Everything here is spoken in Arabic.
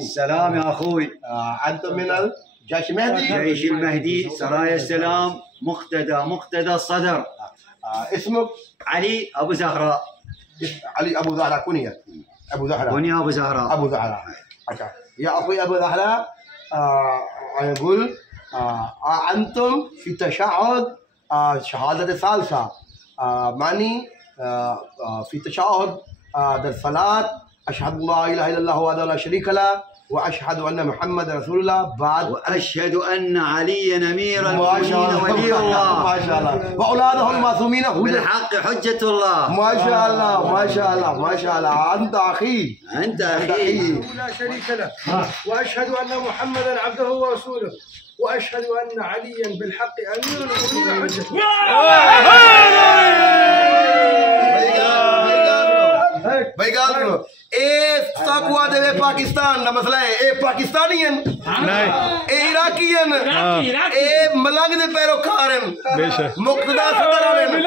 السلام يا اخوي. انت من الجيش المهدي؟ جيش المهدي، سرايا السلام، مقتدى الصدر. اسمك؟ علي ابو زهراء. علي ابو زهراء، كنية ابو زهراء. كنية ابو زهراء. ابو زهراء. يا اخوي ابو زهراء، انا اقول انتم في تشهد شهادة ثالثة، معني في تشهد الصلاة، اشهد ان لا اله الا الله وحده لا شريك له واشهد ان محمد رسول الله، بعد واشهد ان عليا امير المؤمنين ولي الله. ما شاء الله. واولاده المعصومين بالحق حجة الله. ما شاء الله ما شاء الله ما شاء الله. انت اخي، انت اخي لا شريك له، واشهد ان محمدا عبده ورسوله، واشهد ان عليا بالحق امير المؤمنين حجته. भाई गाल करो ए तकवा देवे पाकिस्तान का मसला है। ए पाकिस्तानी हैं नहीं, ए इराकी हैं, ए मलंग दे पैरोकार हैं, मुक्तदा सदर वाले हैं।